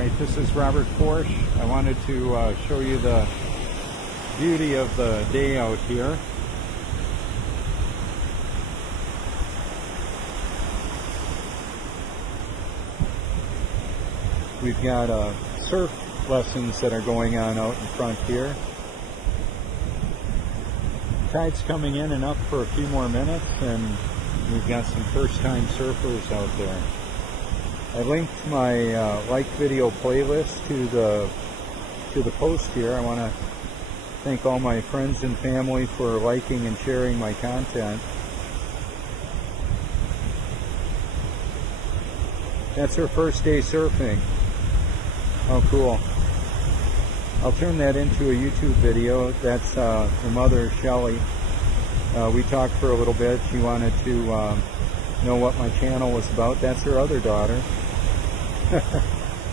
Alright, this is Robert Forsch. I wanted to show you the beauty of the day out here. We've got surf lessons that are going on out in front here. Tide's coming in and up for a few more minutes, and we've got some first-time surfers out there. I linked my like video playlist to the post here. I want to thank all my friends and family for liking and sharing my content. That's her first day surfing. Oh, cool. I'll turn that into a YouTube video. That's her mother, Shelly. We talked for a little bit. She wanted to know what my channel was about. That's her other daughter.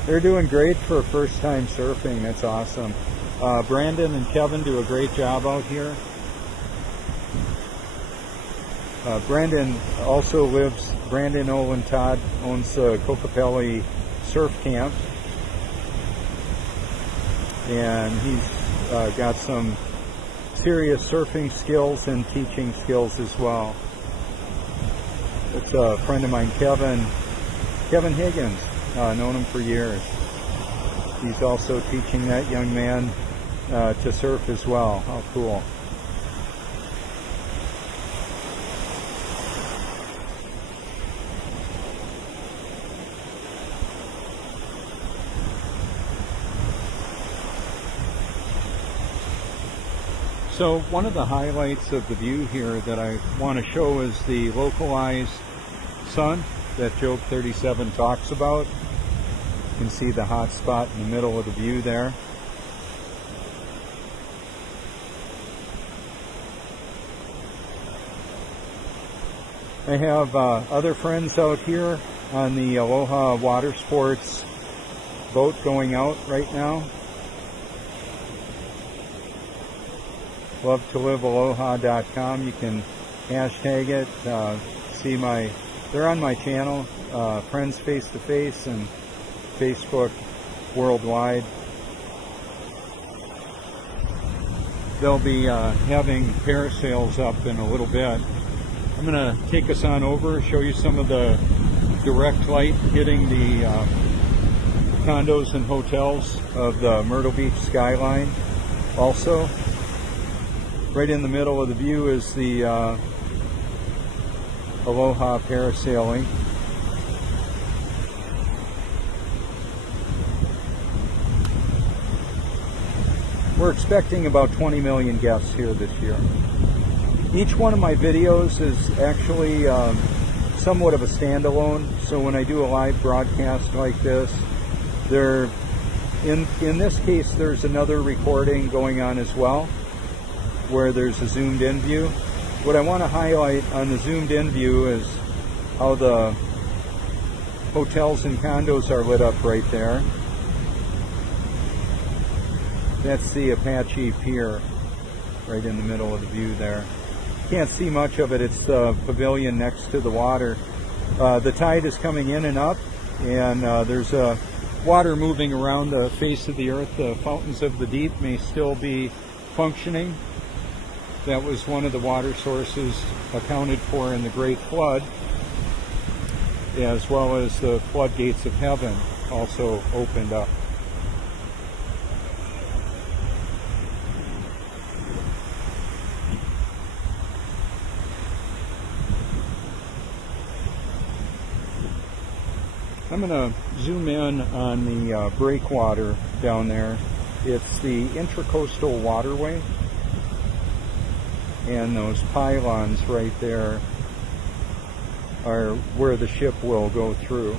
They're doing great for first time surfing. That's awesome. Brandon and Kevin do a great job out here. Brandon also lives, Brandon Olin Todd owns the Kokopelli Surf Camp, and he's got some serious surfing skills and teaching skills as well. It's a friend of mine, Kevin Higgins. Known him for years. He's also teaching that young man to surf as well. How cool. So one of the highlights of the view here that I want to show is the localized sun that Job 37 talks about. You can see the hot spot in the middle of the view there. I have other friends out here on the Aloha Water Sports boat going out right now. LoveToLiveAloha.com. You can hashtag it. They're on my channel, Friends Face to Face, and Facebook worldwide. They'll be having parasails up in a little bit. I'm going to take us on over, show you some of the direct light hitting the condos and hotels of the Myrtle Beach skyline. Also, right in the middle of the view is the Aloha parasailing. We're expecting about 20 million guests here this year. Each one of my videos is actually somewhat of a standalone, so when I do a live broadcast like this, in this case there's another recording going on as well, where there's a zoomed in view. What I want to highlight on the zoomed in view is how the hotels and condos are lit up right there. That's the Apache Pier right in the middle of the view there. Can't see much of it. It's the pavilion next to the water. The tide is coming in and up, and there's water moving around the face of the earth. The fountains of the deep may still be functioning. That was one of the water sources accounted for in the Great Flood, as well as the floodgates of heaven also opened up. I'm going to zoom in on the breakwater down there. It's the Intracoastal Waterway, and those pylons right there are where the ship will go through.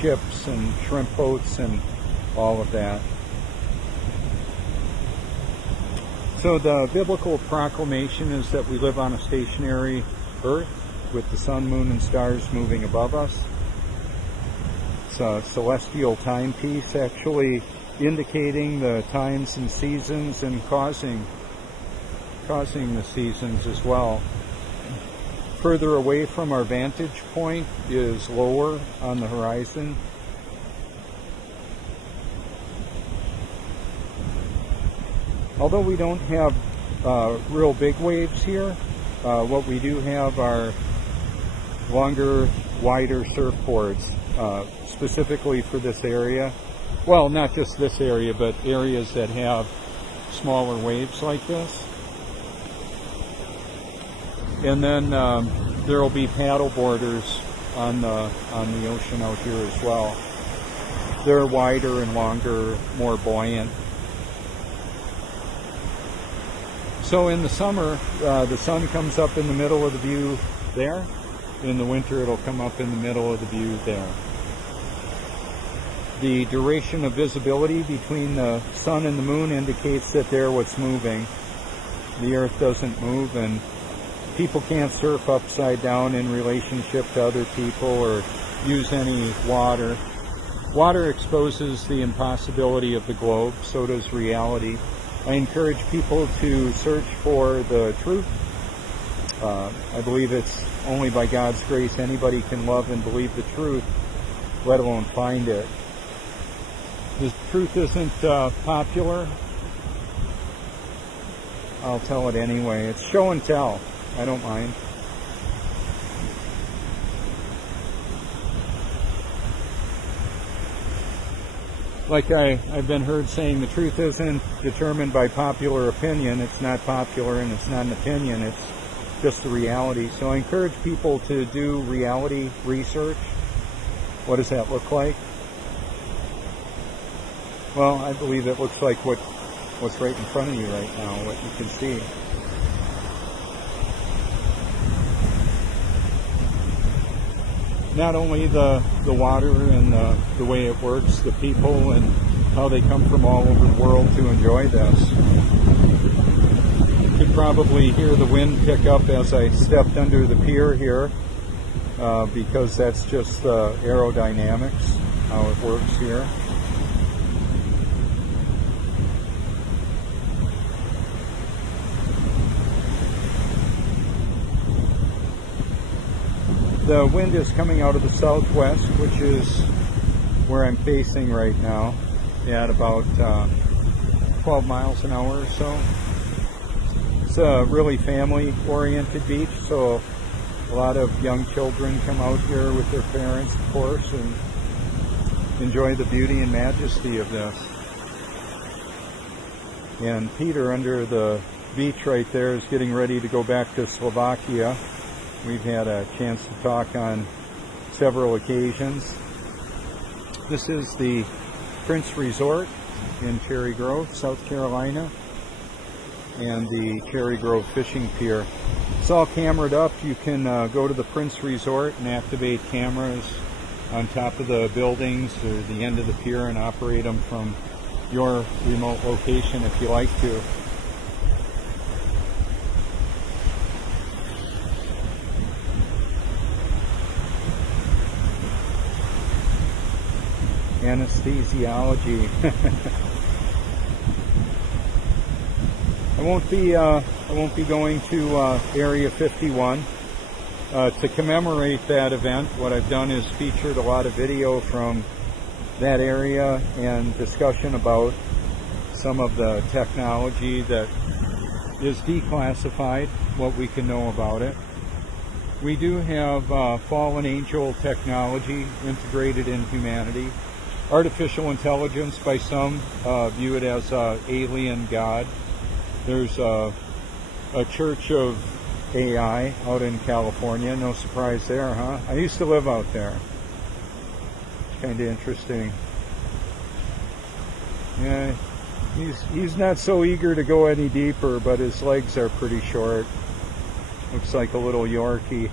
Ships and shrimp boats and all of that. So the biblical proclamation is that we live on a stationary earth with the sun, moon, and stars moving above us. It's a celestial timepiece, actually indicating the times and seasons and causing the seasons as well. further away from our vantage point is lower on the horizon. Although we don't have real big waves here, what we do have are longer, wider surfboards, specifically for this area. Well, not just this area, but areas that have smaller waves like this. And then there will be paddle boarders on the ocean out here as well. They're wider and longer, more buoyant. So in the summer, the sun comes up in the middle of the view there. In the winter, it'll come up in the middle of the view there. The duration of visibility between the sun and the moon indicates that they're what's moving. The Earth doesn't move, and people can't surf upside down in relationship to other people or use any water. Water exposes the impossibility of the globe, so does reality. I encourage people to search for the truth. I believe it's only by God's grace anybody can love and believe the truth, let alone find it. The truth isn't popular. I'll tell it anyway. It's show and tell. I don't mind. Like I've been heard saying, the truth isn't determined by popular opinion. It's not popular and it's not an opinion. It's just the reality. So I encourage people to do reality research. What does that look like? Well, I believe it looks like what's right in front of you right now, what you can see. Not only the water and the way it works, the people and how they come from all over the world to enjoy this. You could probably hear the wind pick up as I stepped under the pier here, because that's just aerodynamics, how it works here. The wind is coming out of the southwest, which is where I'm facing right now, at about 12 miles an hour or so. It's a really family-oriented beach, so a lot of young children come out here with their parents, of course, and enjoy the beauty and majesty of this. And Peter, under the beach right there, is getting ready to go back to Slovakia. We've had a chance to talk on several occasions. This is the Prince Resort in Cherry Grove, South Carolina, and the Cherry Grove Fishing Pier. It's all cameraed up. You can go to the Prince Resort and activate cameras on top of the buildings or the end of the pier and operate them from your remote location if you like to. Anesthesiology. I won't be going to Area 51 to commemorate that event. What I've done is featured a lot of video from that area and discussion about some of the technology that is declassified, what we can know about it. We do have fallen angel technology integrated in humanity. Artificial intelligence, by some view it as alien god. There's a church of AI out in California. No surprise there, huh? I used to live out there. It's kind of interesting. Yeah, he's not so eager to go any deeper, but his legs are pretty short. Looks like a little Yorkie.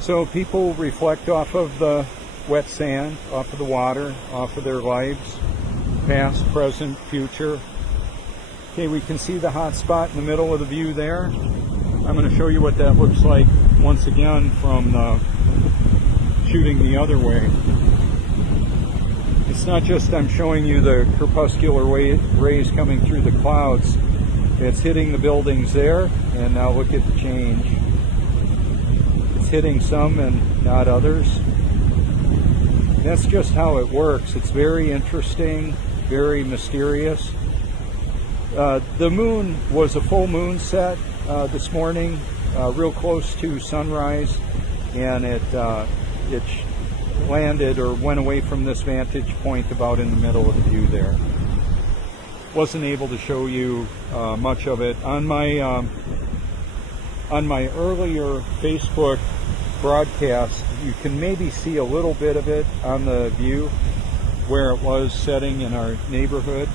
So people reflect off of the wet sand, off of the water, off of their lives, past, present, future. Okay, we can see the hot spot in the middle of the view there. I'm going to show you what that looks like once again from shooting the other way. it's not just I'm showing you the crepuscular rays coming through the clouds. It's hitting the buildings there, and now look at the change. It's hitting some and not others. That's just how it works. It's very interesting, very mysterious. The moon was a full moon set this morning, real close to sunrise, and it landed or went away from this vantage point about in the middle of the view there. Wasn't able to show you much of it on my earlier Facebook broadcast. You can maybe see a little bit of it on the view where it was setting in our neighborhood.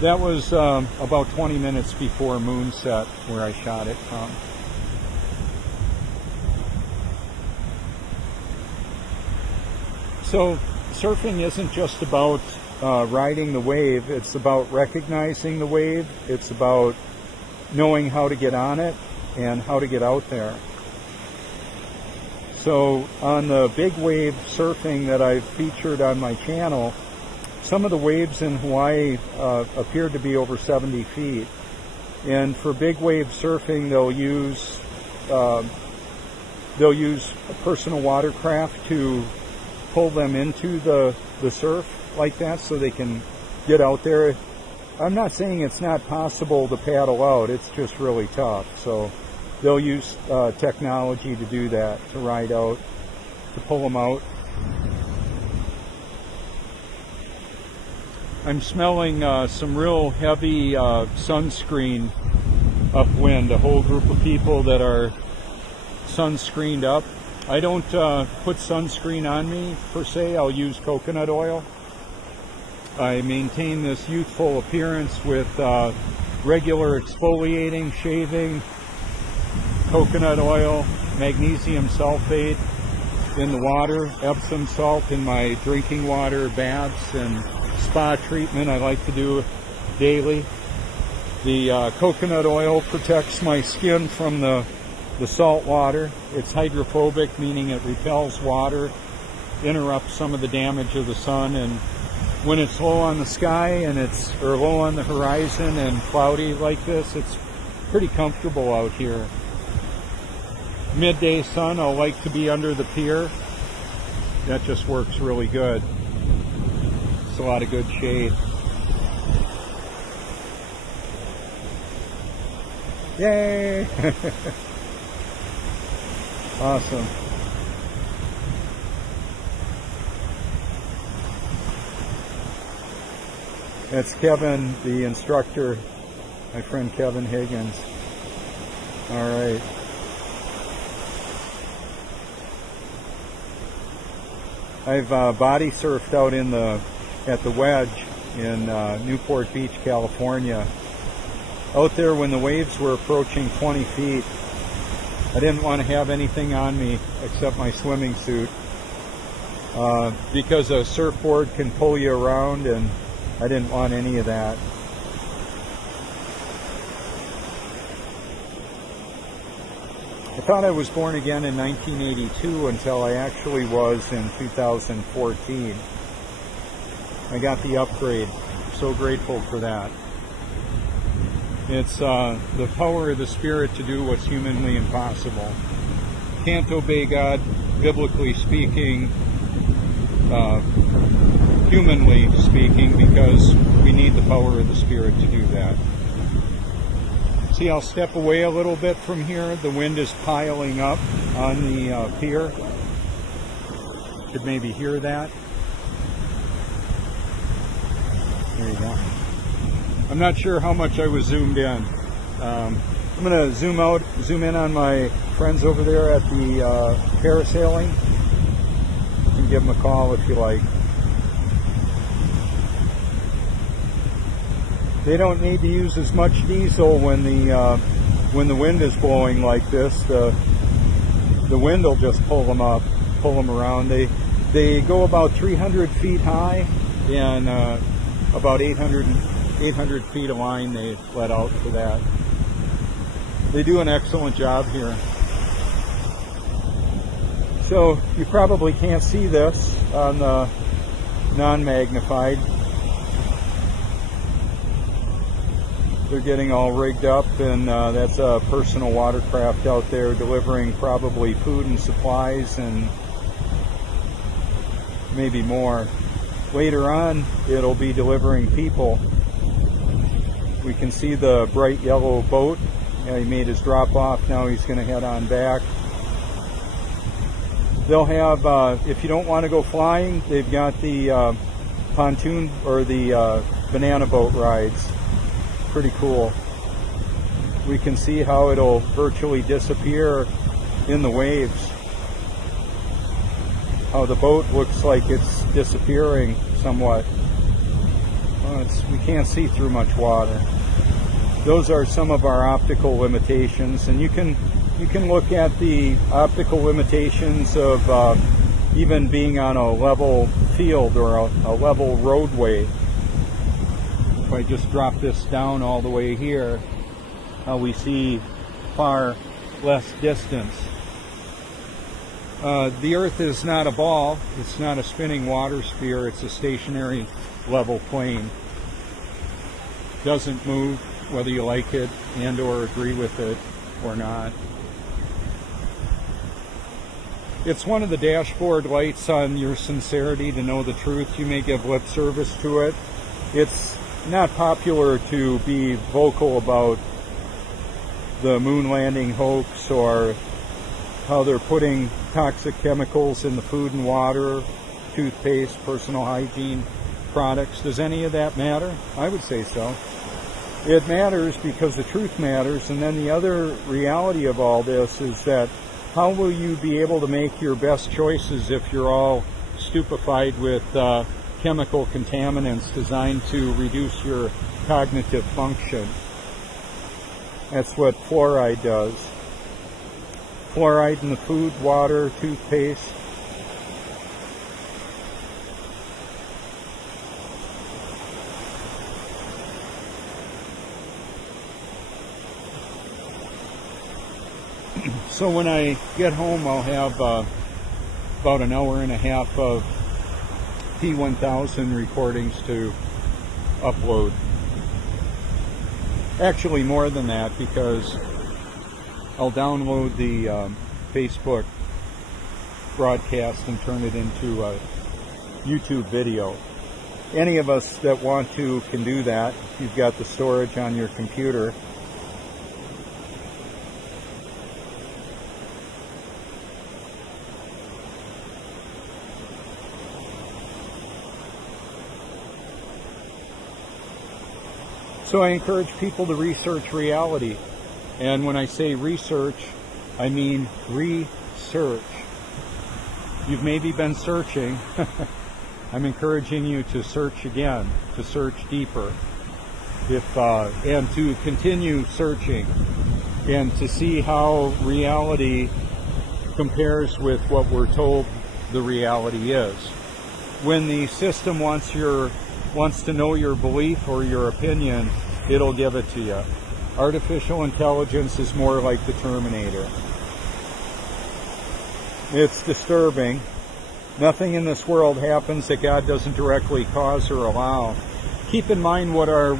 That was about 20 minutes before moonset where I shot it from. So surfing isn't just about riding the wave, it's about recognizing the wave, it's about knowing how to get on it and how to get out there. So on the big wave surfing that I've featured on my channel, some of the waves in Hawaii appear to be over 70 feet. And for big wave surfing, they'll use a personal watercraft to pull them into the surf like that so they can get out there. I'm not saying it's not possible to paddle out, it's just really tough. So they'll use technology to do that, to ride out, to pull them out. I'm smelling some real heavy sunscreen upwind, a whole group of people that are sunscreened up. I don't put sunscreen on me per se, I'll use coconut oil. I maintain this youthful appearance with regular exfoliating, shaving, coconut oil, magnesium sulfate in the water, Epsom salt in my drinking water, baths and spa treatment I like to do daily. The coconut oil protects my skin from the salt water. It's hydrophobic, meaning it repels water, interrupts some of the damage of the sun, and when it's low on the sky and or low on the horizon and cloudy like this, it's pretty comfortable out here. Midday sun, I'll like to be under the pier. That just works really good. It's a lot of good shade. Yay! Awesome. That's Kevin, the instructor, my friend Kevin Higgins. All right. I've body surfed out at the Wedge in Newport Beach, California. Out there when the waves were approaching 20 feet, I didn't want to have anything on me except my swimming suit because a surfboard can pull you around, and I didn't want any of that. I thought I was born again in 1982 until I actually was in 2014. I got the upgrade. So grateful for that. It's the power of the Spirit to do what's humanly impossible. Can't obey God, biblically speaking, humanly speaking, because we need the power of the Spirit to do that. See, I'll step away a little bit from here. The wind is piling up on the pier. Could maybe hear that. There you go. I'm not sure how much I was zoomed in. I'm going to zoom in on my friends over there at the parasailing. You can give them a call if you like. They don't need to use as much diesel when the wind is blowing like this. The wind will just pull them up, pull them around. They go about 300 feet high, and about 800 feet of line they let out for that. They do an excellent job here. So you probably can't see this on the non-magnified. They're getting all rigged up, and that's a personal watercraft out there delivering probably food and supplies and maybe more. Later on, it'll be delivering people. We can see the bright yellow boat. He made his drop off. Now he's going to head on back. They'll have, if you don't want to go flying, they've got the pontoon or the banana boat rides. Pretty cool. We can see how it'll virtually disappear in the waves. How the boat looks like it's disappearing somewhat. Well, we can't see through much water. Those are some of our optical limitations, and you can look at the optical limitations of even being on a level field or a level roadway. If I just drop this down all the way here, we see far less distance. The Earth is not a ball, it's not a spinning water sphere, it's a stationary level plane. Doesn't move whether you like it and or agree with it or not. It's one of the dashboard lights on your sincerity to know the truth. You may give lip service to it. It's not popular to be vocal about the moon landing hoax or how they're putting toxic chemicals in the food and water, toothpaste, personal hygiene products. Does any of that matter? I would say so. It matters because the truth matters, and then the other reality of all this is that how will you be able to make your best choices if you're all stupefied with chemical contaminants designed to reduce your cognitive function? That's what fluoride does. Fluoride in the food, water, toothpaste. So when I get home, I'll have about an hour and a half of P1000 recordings to upload. Actually more than that, because I'll download the Facebook broadcast and turn it into a YouTube video. Any of us that want to can do that. You've got the storage on your computer. So I encourage people to research reality. And when I say research, I mean research. You've maybe been searching. I'm encouraging you to search again, to search deeper, and to continue searching, and to see how reality compares with what we're told the reality is. When the system wants to know your belief or your opinion, it'll give it to you. Artificial intelligence is more like the Terminator. It's disturbing. Nothing in this world happens that God doesn't directly cause or allow. Keep in mind what your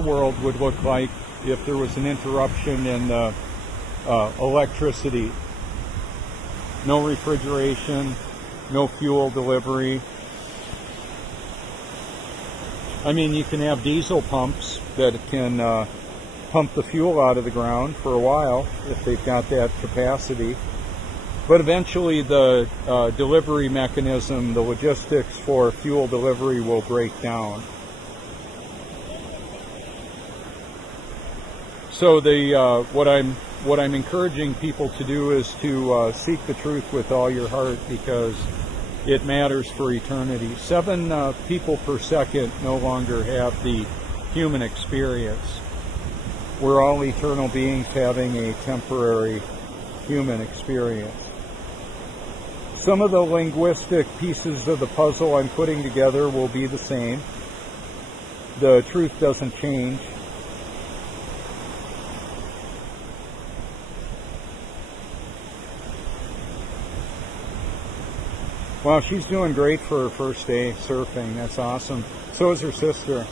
world would look like if there was an interruption in electricity. No refrigeration, no fuel delivery. I mean, you can have diesel pumps that can pump the fuel out of the ground for a while if they've got that capacity. But eventually the delivery mechanism, the logistics for fuel delivery will break down. So what I'm encouraging people to do is to seek the truth with all your heart, because it matters for eternity. 7 people per second no longer have the human experience. We're all eternal beings having a temporary human experience. Some of the linguistic pieces of the puzzle I'm putting together will be the same. The truth doesn't change. Wow, she's doing great for her first day surfing. That's awesome. So is her sister.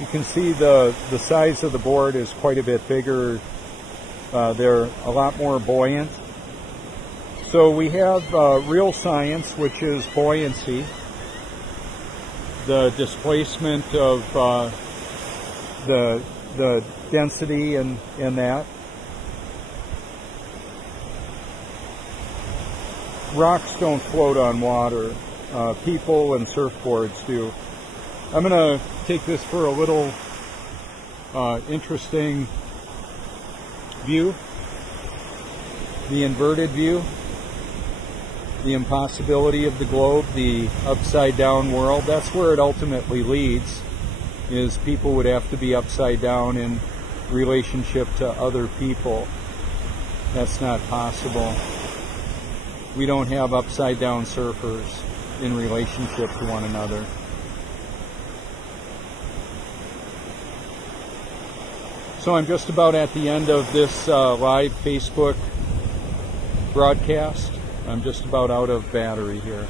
You can see the size of the board is quite a bit bigger. They're a lot more buoyant. So we have real science, which is buoyancy, the displacement of the density and that. Rocks don't float on water. People and surfboards do. I'm going to take this for a little interesting view. The inverted view. The impossibility of the globe, the upside down world. That's where it ultimately leads, is people would have to be upside down in relationship to other people. That's not possible. We don't have upside down surfers in relationship to one another. So I'm just about at the end of this live Facebook broadcast. I'm just about out of battery here.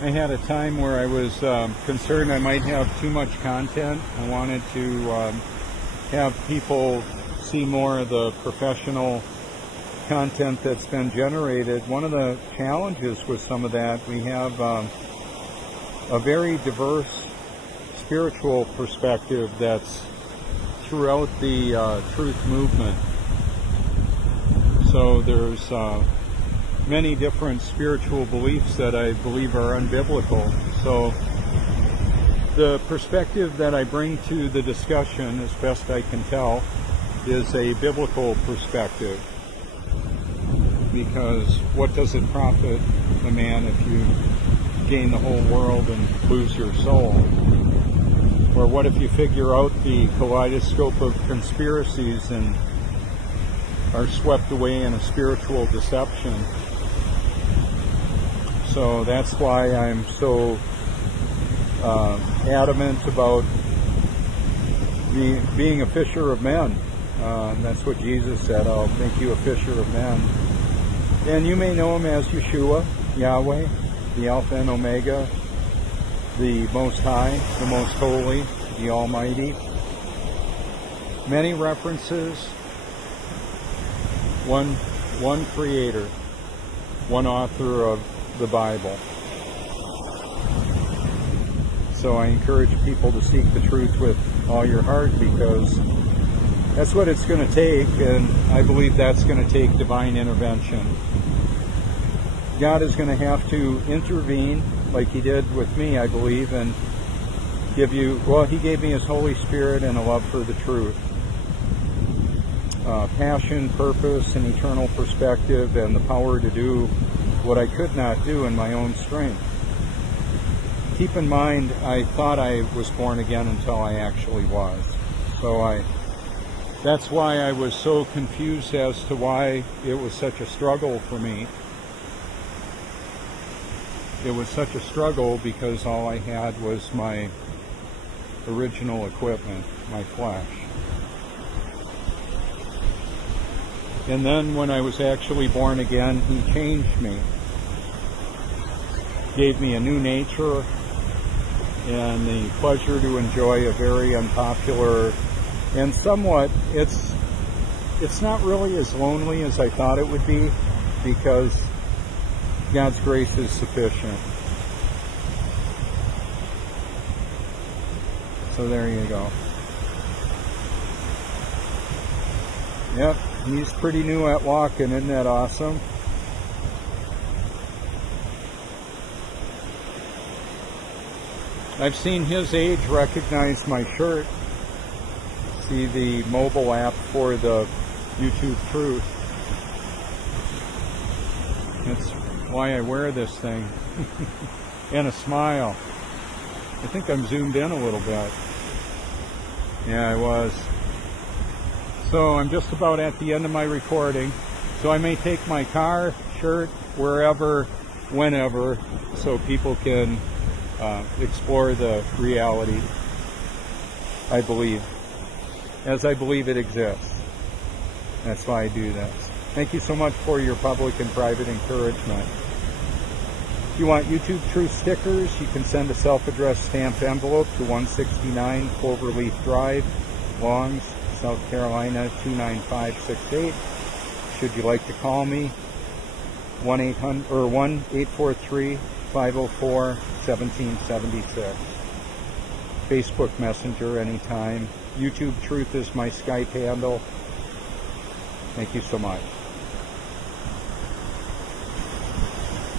I had a time where I was concerned I might have too much content. I wanted to have people see more of the professional content that's been generated. One of the challenges with some of that, we have a very diverse spiritual perspective that's throughout the truth movement. So there's many different spiritual beliefs that I believe are unbiblical. So the perspective that I bring to the discussion, as best I can tell, is a biblical perspective. Because what does it profit a man if you gain the whole world and lose your soul? Or what if you figure out the kaleidoscope of conspiracies and are swept away in a spiritual deception? So that's why I'm so adamant about being a fisher of men. That's what Jesus said, I'll make you a fisher of men. And you may know him as Yeshua, Yahweh, the Alpha and Omega, the Most High, the Most Holy, the Almighty. Many references, one creator, one author of the Bible. So I encourage people to seek the truth with all your heart, because that's what it's going to take, and I believe that's going to take divine intervention. God is going to have to intervene like he did with me, I believe, and give you, well, he gave me his Holy Spirit and a love for the truth. Passion, purpose, and eternal perspective, and the power to do what I could not do in my own strength. Keep in mind, I thought I was born again until I actually was. So that's why I was so confused as to why it was such a struggle for me. It was such a struggle because all I had was my original equipment, my flesh. And then when I was actually born again, he changed me. Gave me a new nature and the pleasure to enjoy a very unpopular and somewhat, it's not really as lonely as I thought it would be, because God's grace is sufficient. So there you go. Yep, he's pretty new at walking, isn't that awesome? I've seen his age recognize my shirt. See the mobile app for the YouTube Truth. That's why I wear this thing. And a smile. I think I'm zoomed in a little bit. Yeah, I was. So I'm just about at the end of my recording. So I may take my car, shirt, wherever, whenever, so people can explore the reality, I believe, as I believe it exists. That's why I do this. Thank you so much for your public and private encouragement. If you want YouTube Truth stickers, you can send a self-addressed stamped envelope to 169 Cloverleaf Drive, Longs, South Carolina 29568. Should you like to call me, 1-843-504-1776. Facebook Messenger anytime. YouTube Truth is my Skype handle. Thank you so much.